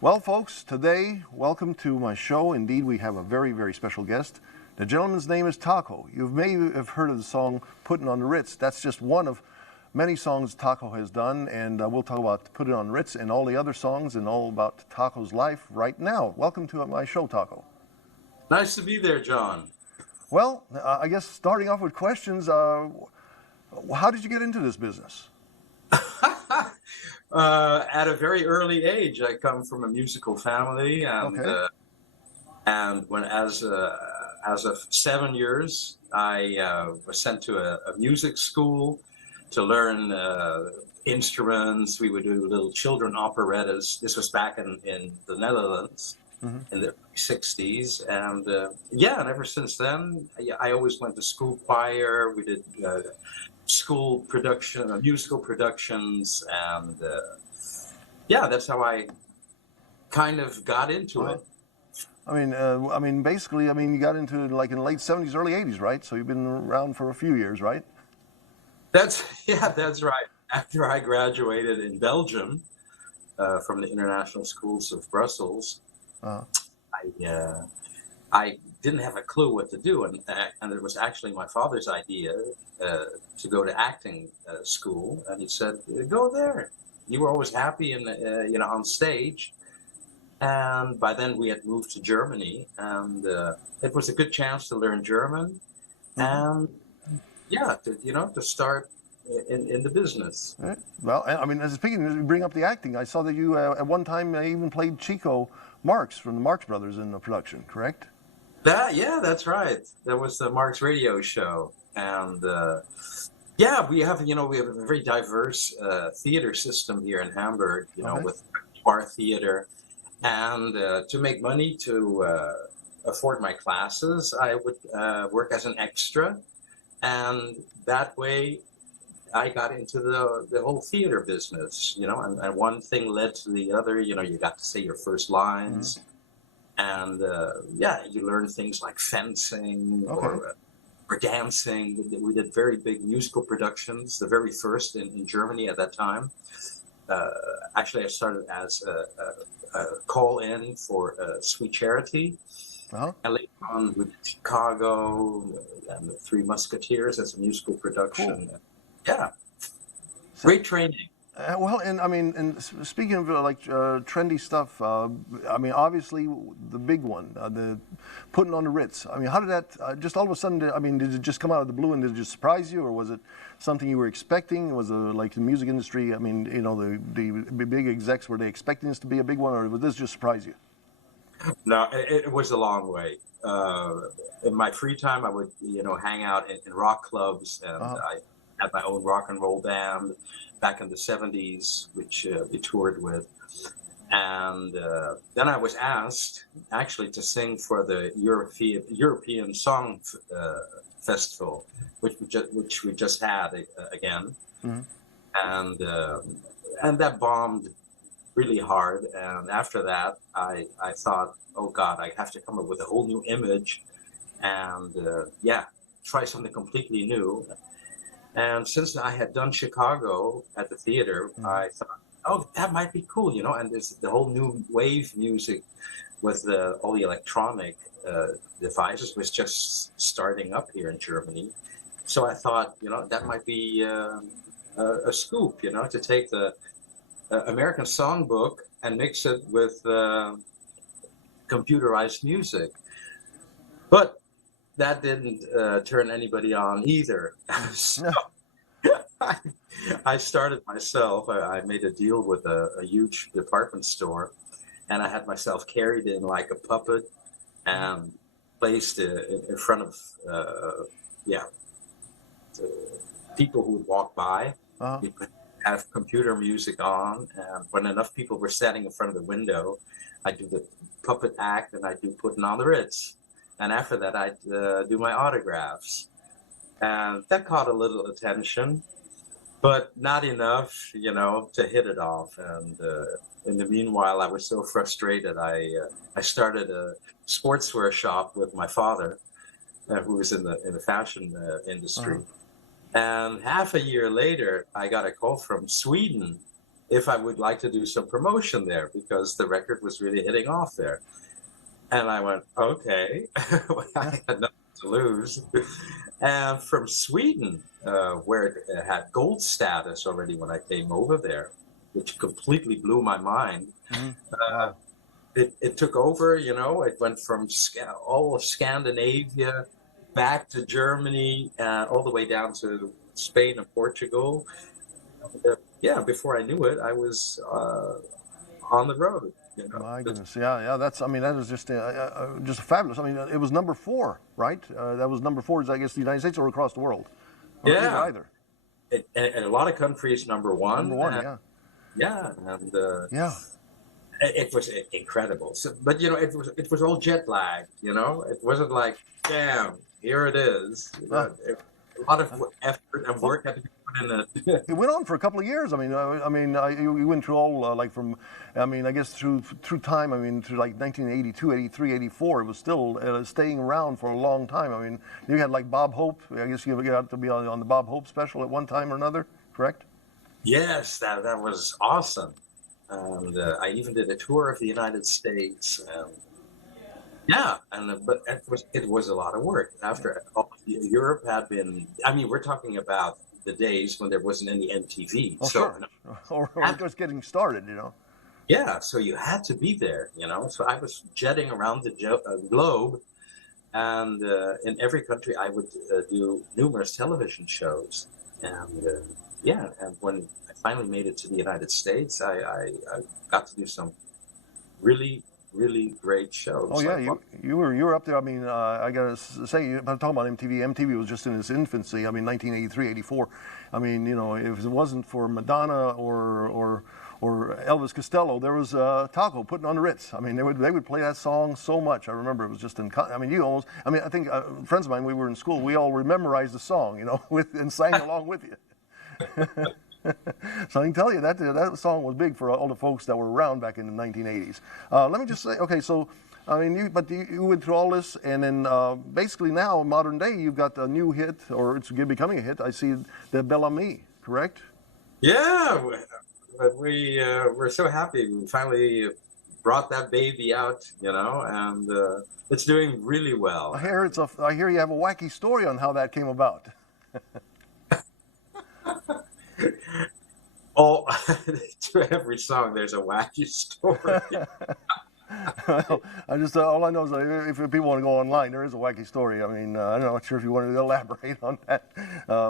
Well, folks, today, welcome to my show. Indeed, we have a very, very special guest. The gentleman's name is Taco. You may have heard of the song Puttin' on the Ritz. That's just one of many songs Taco has done, and we'll talk about Put It on Ritz and all the other songs and all about Taco's life right now. Welcome to my show, Taco. Nice to be there, John. Well, I guess starting off with questions, how did you get into this business? At a very early age, I come from a musical family, and Okay. and when as of 7 years, I was sent to a music school to learn instruments. We would do little children operettas. This was back in the Netherlands Hmm. in the 60s, and and ever since then, I always went to school choir. We did school production, musical productions, and that's how I kind of got into Uh-huh. it. Basically, you got into it like in the late 70s, early 80s, right? So you've been around for a few years, right? That's right. After I graduated in Belgium from the International Schools of Brussels, Uh, I didn't have a clue what to do, and it was actually my father's idea to go to acting school, and he said, "Go there. You were always happy in on stage." And by then we had moved to Germany, and it was a good chance to learn German, mhm. and to start in the business. Right. Well, as speaking, as you bring up the acting, I saw that you at one time even played Chico Marx from the Marx Brothers in the production, correct? That's right. That was the Mark's radio show, and we have a very diverse theater system here in Hamburg. Okay. With bar theater, and to make money to afford my classes, I would work as an extra, and that way I got into the whole theater business. And one thing led to the other. You got to say your first Hmm. lines. And you learn things like fencing Okay. or dancing. We did very big musical productions, the very first in Germany at that time. Uh, Actually, I started as a call-in for Sweet Charity, Uh-huh. and later on with Chicago and the Three Musketeers as a musical Cool. production. Yeah, So, great training. speaking of trendy stuff, obviously the big one, the putting on the Ritz. How did that just all of a sudden? Did it just come out of the blue and did it just surprise you, or was it something you were expecting? Was it like the music industry? The big execs, were they expecting this to be a big one, or would this just surprise you? No, it was a long way. In my free time, I would, hang out in rock clubs, and Uh-huh. I had my own rock and roll band back in the 70s, which we toured with. And then I was asked actually to sing for the European Song Festival, which we just had again, Hmm. and uh, and that bombed really hard. And after that, I thought, oh God, I have to come up with a whole new image and try something completely new. And since I had done Chicago at the theater, Hmm. I thought, oh, that might be cool, and there's the whole new wave music with all the electronic devices was just starting up here in Germany. So I thought, that might be a scoop, to take the American songbook and mix it with computerized music. But that didn't turn anybody on either. So Yeah. I, I started myself. I made a deal with a huge department store, and I had myself carried in like a puppet and placed in front of uh, yeah people who would walk by. Uh-huh. We could have computer music on, and when enough people were standing in front of the window, I do the puppet act, and I do Putting on the Ritz. And after that, I do my autographs, and that caught a little attention, but not enough, to hit it off. And in the meanwhile, I was so frustrated. I started a sportswear shop with my father, who was in the fashion Uh-huh. industry. And half a year later, I got a call from Sweden if I would like to do some promotion there because the record was really hitting off there. And I went, okay, I had nothing to lose. And from Sweden, where it had gold status already when I came over there, which completely blew my mind. Wow. It took over, it went from all of Scandinavia back to Germany, all the way down to Spain and Portugal. Yeah, before I knew it, I was on the road. My goodness, yeah. That's, I mean, that is just fabulous. I mean, it was number 4, right? That was number 4, I guess, the United States or across the world. Or Yeah, either. In a lot of countries, number one. Number 1, yeah. Yeah, and Yeah. it was incredible. So, but it was all jet lag. It wasn't like, damn, here it is. A lot of effort and work had to be put in it. It went on for a couple of years. I mean, you went through all like from, I mean, I guess through time. I mean, through like 1982, 83, 84. It was still staying around for a long time. I mean, you had like Bob Hope. I guess you got to be on the Bob Hope special at one time or another, correct? Yes, that was awesome. And I even did a tour of the United States. Yeah, but it was a lot of work. After Europe had been, I mean, we're talking about the days when there wasn't any MTV. Oh, so, sure. Or just getting started, Yeah, so you had to be there, So I was jetting around the globe, and in every country I would do numerous television shows. And and when I finally made it to the United States, I got to do some really great shows. Oh yeah, you were up there. I mean, I gotta say, I'm talking about MTV. MTV was just in its infancy. I mean, 1983, 84. I mean, if it wasn't for Madonna or Elvis Costello, there was Taco putting on the Ritz. I mean, they would play that song so much. I remember it was just I mean, I think friends of mine, we were in school, we all memorized the song, and sang along with you. So I can tell you that song was big for all the folks that were around back in the 1980s. Let me just say, okay, so I mean, you went through all this, and then basically now, modern day, you've got a new hit, or it's becoming a hit. I see the Bel Ami, correct? Yeah, we're so happy we finally brought that baby out, and it's doing really well. I hear you have a wacky story on how that came about. Oh, to every song there's a wacky story. Well, all I know is if people want to go online, there is a wacky story. I mean, I'm not sure if you wanted to elaborate on that,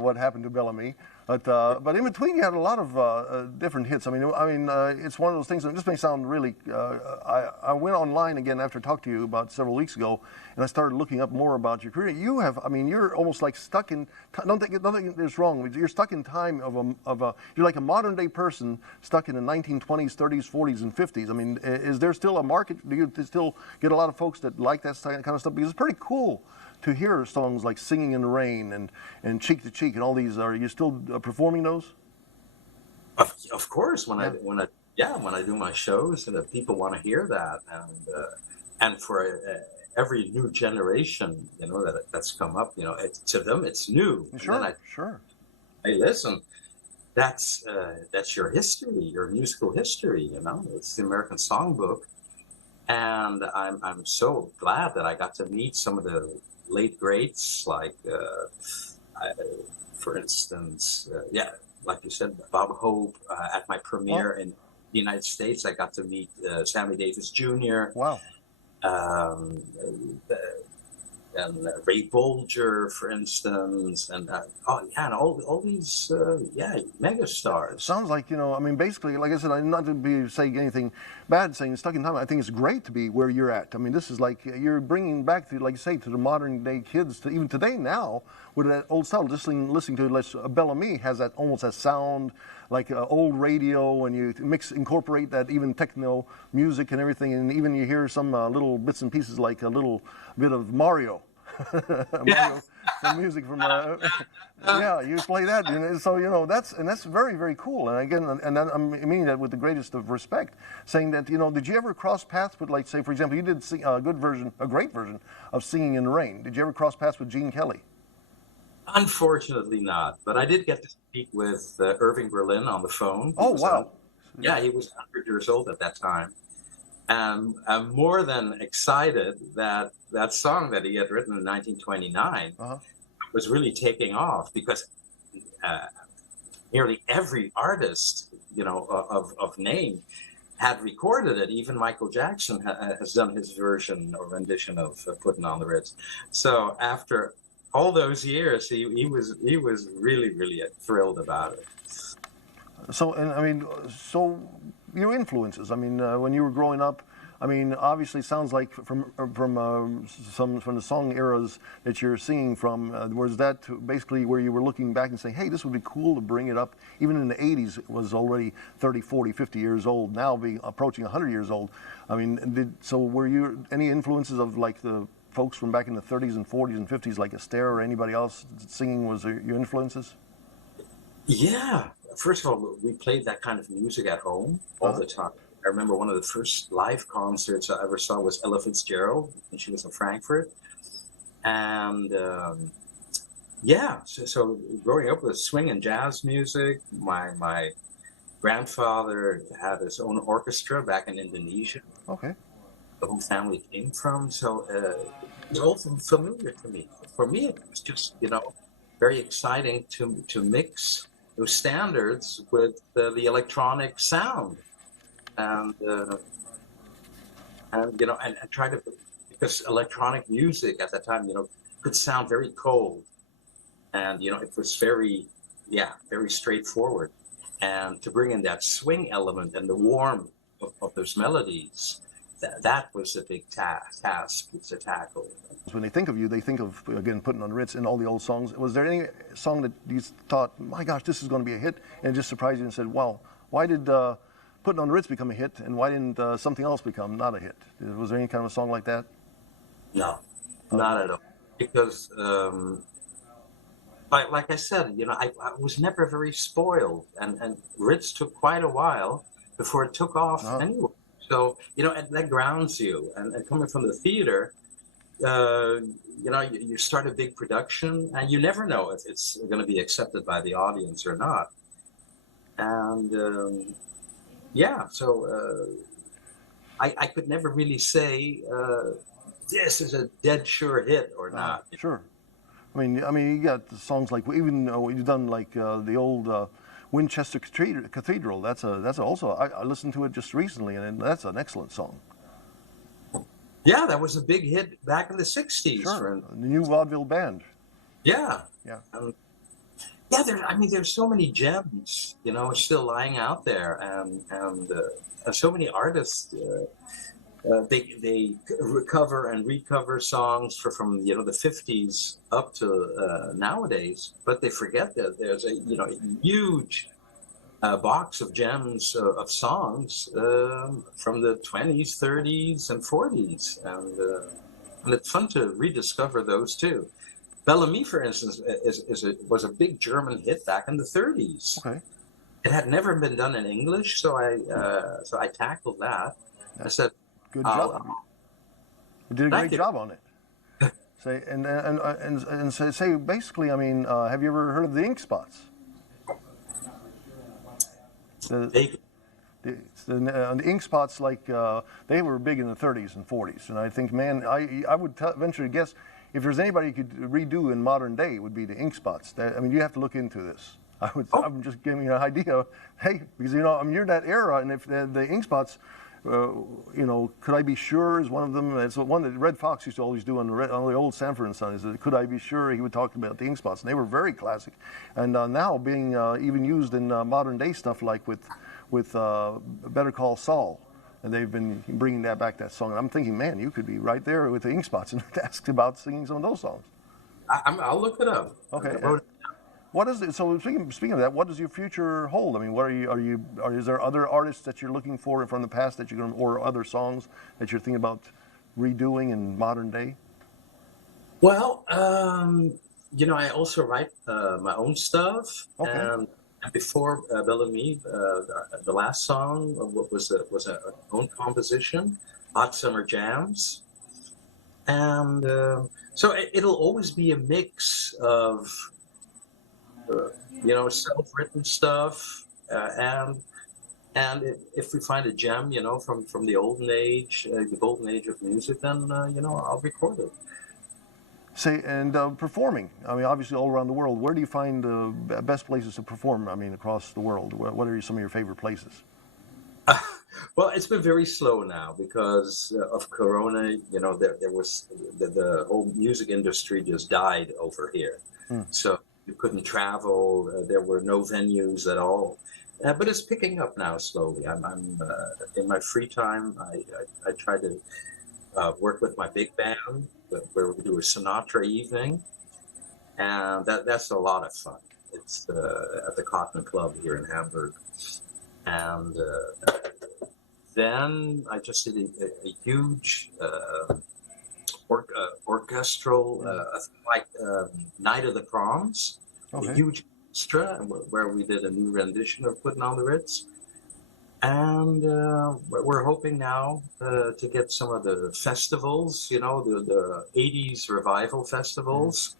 what happened to Bel Ami. But in between, you had a lot of different hits. I mean, it's one of those things that just may sound really. I went online again after I talked to you about several weeks ago, and I started looking up more about your career. You have, I mean, you're almost like stuck in. Don't think this wrong. You're stuck in time you're like a modern day person stuck in the 1920s, 30s, 40s, and 50s. I mean, is there still a market? Do you still get a lot of folks that like that kind of stuff? Because it's pretty cool to hear songs like Singing in the Rain and Cheek to Cheek and all these. Are you still performing those? Of course, when I do my shows, and people want to hear that, and for every new generation, that's come up, to them it's new. Sure, sure. Hey, listen, that's your history, your musical history. It's the American Songbook, and I'm so glad that I got to meet some of the late greats, like for instance, like you said, Bob Hope. At my premiere in the United States, I got to meet Sammy Davis Jr. Wow. And Ray Bolger, for instance, and and all these mega stars. Sounds like, I mean, basically, like I said, not to be saying anything bad, saying stuck in time. I think it's great to be where you're at. I mean, this is like you're bringing back to, like you say, to the modern day kids, to even today now with that old style. Listening to Bel Ami has that almost that sound like old radio, and you incorporate that even techno music and everything, and even you hear some little bits and pieces like a little bit of Mario. Mario, some music from you play that, so that's very, very cool. And again, and I'm meaning that with the greatest of respect, saying that did you ever cross paths with, like, say, for example, you did sing a great version of Singing in the Rain. Did you ever cross paths with Gene Kelly? Unfortunately not, but I did get to speak with Irving Berlin on the phone. Oh, wow. Yeah, he was 100 years old at that time. And I'm more than excited that that song that he had written in 1929 Uh-huh. was really taking off, because uh, nearly every artist, of name had recorded it. Even Michael Jackson has done his version or rendition of "Putting on the Ritz." So after all those years, he was really really thrilled about it. So, and I mean, so your influences. I mean, when you were growing up, I mean, obviously, it sounds like from the song eras that you're singing from. Was that basically where you were looking back and saying, "Hey, this would be cool to bring it up"? Even in the '80s, it was already 30, 40, 50 years old. Now, being approaching 100 years old. I mean, so were you any influences of like the folks from back in the 30s and 40s and 50s, like Astaire or anybody else singing? Was your influences? Yeah. First of all, we played that kind of music at home all Uh-huh. the time. I remember one of the first live concerts I ever saw was Ella Fitzgerald, and she was in Frankfurt. And yeah, so growing up with swing and jazz music, my grandfather had his own orchestra back in Indonesia. Okay. The whole family came from, so it was all familiar to me. For me, it was just very exciting to mix those standards with the electronic sound, and and try to, because electronic music at that time could sound very cold, and it was very, yeah, very straightforward, and to bring in that swing element and the warmth of those melodies, that was a big task to tackle. When they think of you, they think of, again, Putting on the Ritz and all the old songs. Was there any song that you thought, my gosh, this is going to be a hit, and it just surprised you and said, wow, why did Putting on the Ritz become a hit, and why didn't something else become not a hit? Was there any kind of a song like that? No, not at all. Because, like I said, I was never very spoiled, and Ritz took quite a while before it took off Uh-huh. anyway. So, and that grounds you. And coming from the theater, uh, you start a big production, and you never know if it's going to be accepted by the audience or not. And yeah, so I could never really say this is a dead sure hit or not. Sure. I mean, you got the songs like even you've done like the old Winchester Cathedral. That's also I listened to it just recently, and that's an excellent song. Yeah, that was a big hit back in the '60s. Sure, the new vaudeville band. Yeah. Yeah. Yeah, there's so many gems, still lying out there, and so many artists. They recover and recover songs from the '50s up to nowadays, but they forget that there's a huge box of gems of songs from the '20s, '30s, and '40s, and it's fun to rediscover those too. Bellamy, for instance, was a big German hit back in the '30s. Okay. It had never been done in English, so I tackled that. I said, Good job. You did a great you. job on it. Say and say basically. I mean, have you ever heard of the Ink Spots? The, the Ink Spots, like they were big in the '30s and '40s, and I think, man, I would venture to guess if there's anybody you could redo in modern day, it would be the Ink Spots. I mean, you have to look into this. I'm just giving you an idea. Hey, because I mean, you're that era, and if the Ink Spots. Could I be sure is one of them. It's one that Red Fox used to always do on the old Sanford and Son. Is that, could I be sure? He would talk about the Ink Spots, and they were very classic, and now being even used in modern day stuff like with Better Call Saul, and they've been bringing that song. And I'm thinking, man, you could be right there with the Ink Spots and asked about singing some of those songs. I'll look it up. Okay. What is it? So speaking of that, what does your future hold? I mean, what is there other artists that you're looking for from the past that you're going to, or other songs that you're thinking about redoing in modern day? Well, I also write my own stuff. Okay. And before Bellamy, the last song was an own composition, Hot Summer Jams. And so it'll always be a mix of self-written stuff and And if we find a gem, from the olden age, the golden age of music, then I'll record it. Say, and performing. I mean, obviously all around the world. Where do you find the best places to perform? I mean, across the world. What are some of your favorite places? Well, it's been very slow now because of Corona. There was the whole music industry just died over here. So you couldn't travel. There were no venues at all. But it's picking up now slowly. I'm in my free time. I try to work with my big band where we do a Sinatra evening, and that's a lot of fun. It's at the Cotton Club here in Hamburg, and then I just did a huge orchestral Night of the Proms, Okay. a huge orchestra where we did a new rendition of Putting on the Ritz. And we're hoping now to get some of the festivals, the 80s revival festivals.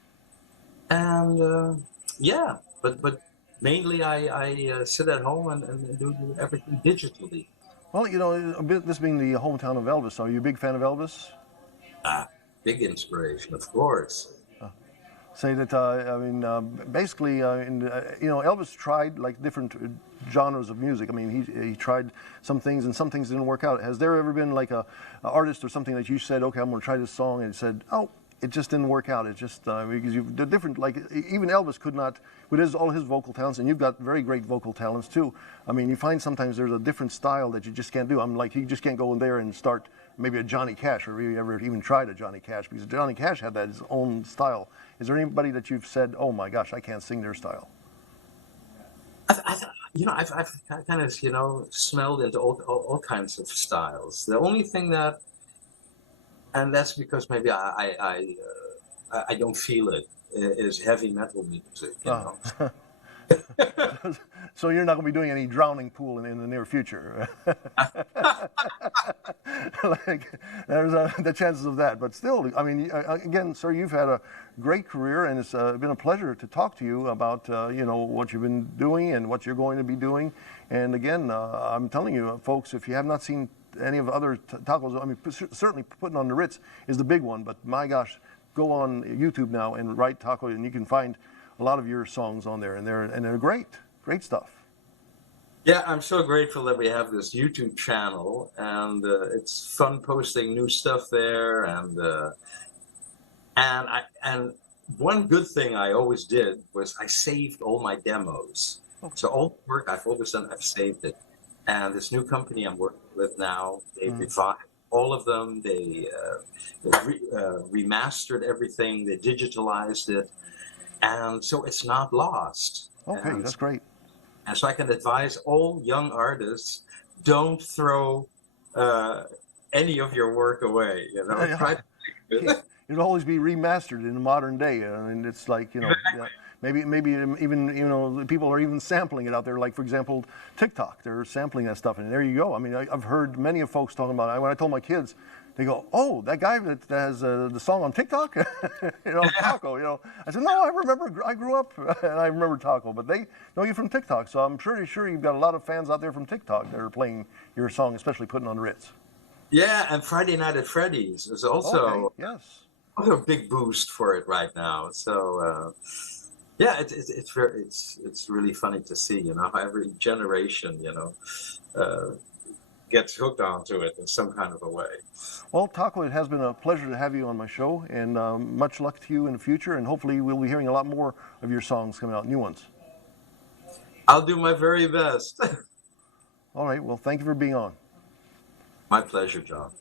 And yeah, but mainly I sit at home and do everything digitally. Well, this being the hometown of Elvis, are you a big fan of Elvis? Big inspiration, of course. Say that, basically, Elvis tried like different genres of music. I mean, he tried some things and some things didn't work out. Has there ever been like a artist or something that you said, okay, I'm going to try this song, and said, oh, it just didn't work out. It just, because the different, like even Elvis could not, with all his vocal talents, and you've got very great vocal talents too. I mean, you find sometimes there's a different style that you just can't do. I'm like, you just can't go in there and start maybe a Johnny Cash, or you ever even tried a Johnny Cash, because Johnny Cash had his own style. Is there anybody that you've said, oh my gosh, I can't sing their style? I've kind of, smelled into all kinds of styles. The only thing that, and that's because maybe I don't feel it, is heavy metal music, So you're not going to be doing any drowning pool in the near future. Like, there's the chances of that, but still, I mean, again, sir, you've had a great career, and it's been a pleasure to talk to you about what you've been doing and what you're going to be doing. And again, I'm telling you, folks, if you have not seen any of the other tacos, I mean, certainly Putting on the Ritz is the big one, but my gosh, go on YouTube now and write taco, and you can find a lot of your songs on there, and they're great stuff. Yeah, I'm so grateful that we have this YouTube channel, and it's fun posting new stuff there. And one good thing I always did was I saved all my demos. So all the work I've always done, I've saved it. And this new company I'm working with now, they revived all of them. They remastered everything. They digitalized it, and so it's not lost. Okay, that's great. And so I can advise all young artists, don't throw any of your work away. Try to it'll always be remastered in the modern day. I mean, it's like, Exactly. maybe even, people are even sampling it out there. Like, for example, TikTok, they're sampling that stuff, and there you go. I mean, I've heard many of folks talking about it. When I told my kids, they go, oh, that guy that has the song on TikTok, Taco, I said, no, I remember, I grew up and I remember Taco, but they know you from TikTok. So I'm sure you've got a lot of fans out there from TikTok that are playing your song, especially Putting on the Ritz. Yeah, and Friday Night at Freddy's is also yes. a big boost for it right now. So yeah, it's really funny to see, how every generation, gets hooked onto it in some kind of a way. Well, Taco, it has been a pleasure to have you on my show, and much luck to you in the future, and hopefully we'll be hearing a lot more of your songs coming out, new ones. I'll do my very best. All right, well, thank you for being on. My pleasure, John.